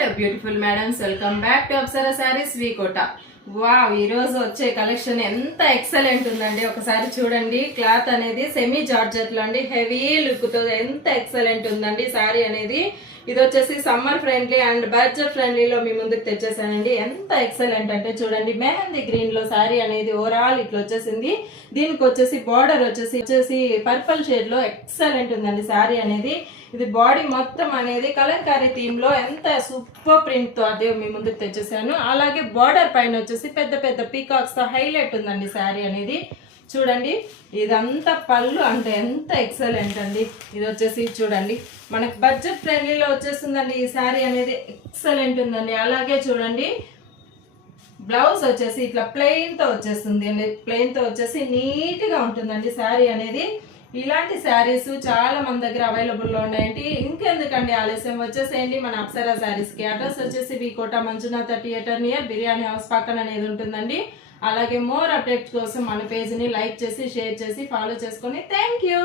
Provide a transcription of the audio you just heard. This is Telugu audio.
Hello beautiful madams, welcome back to Apsara saris V Kota. Wow, ఈ రోజు వచ్చే కలెక్షన్ ఎంత ఎక్సలెంట్ ఉందండి. ఒకసారి చూడండి. క్లాత్ అనేది సెమీ జార్జెట్ లో అండి, హెవీ లుక్ తో ఎంత ఎక్సలెంట్ ఉందండి సారీ అనేది. ఇది వచ్చేసి సమ్మర్ ఫ్రెండ్లీ అండ్ బడ్జెట్ ఫ్రెండ్లీలో మీ ముందుకు తెచ్చేసానండి. ఎంత ఎక్సలెంట్ అంటే చూడండి, మెహందీ గ్రీన్ లో సారీ అనేది ఓవరాల్ ఇట్లా వచ్చేసింది. దీనికి వచ్చేసి బార్డర్ వచ్చేసి పర్పుల్ షేడ్ లో ఎక్సలెంట్ ఉందండి సారీ అనేది. ఇది బాడీ మొత్తం అనేది కలంకారీ థీమ్ లో ఎంత సూపర్ ప్రింట్ తో అదే మీ ముందుకు తెచ్చేసాను. అలాగే బార్డర్ పైన వచ్చేసి పెద్ద పెద్ద పీకాక్స్ తో హైలైట్ ఉందండి సారీ అనేది. చూడండి, ఇదంతా పళ్ళు అంటే ఎంత ఎక్సలెంట్ అండి. ఇది వచ్చేసి చూడండి, మనకు బడ్జెట్ ఫ్రెండ్లీలో వచ్చేస్తుందండి ఈ శారీ అనేది. ఎక్సలెంట్ ఉందండి. అలాగే చూడండి, బ్లౌజ్ వచ్చేసి ఇట్లా ప్లెయిన్ తో వచ్చేస్తుంది అండి. ప్లెయిన్ తో వచ్చేసి నీట్ గా ఉంటుందండి శారీ అనేది. ఇలాంటి శారీస్ చాలా మన దగ్గర అవైలబుల్ లో ఉన్నాయండి. ఇంకెందుకండి ఆలస్యం, వచ్చేసేయండి మన అప్సరా శారీస్ కి. అడ్రస్ వచ్చేసి V Kota Manjunatha theatre near biryani house పక్కన అనేది ఉంటుందండి. అలాగే మోర్ అప్డేట్స్ కోసం మన పేజ్ ని లైక్ చేసి షేర్ చేసి ఫాలో చేసుకొని థ్యాంక్ యూ.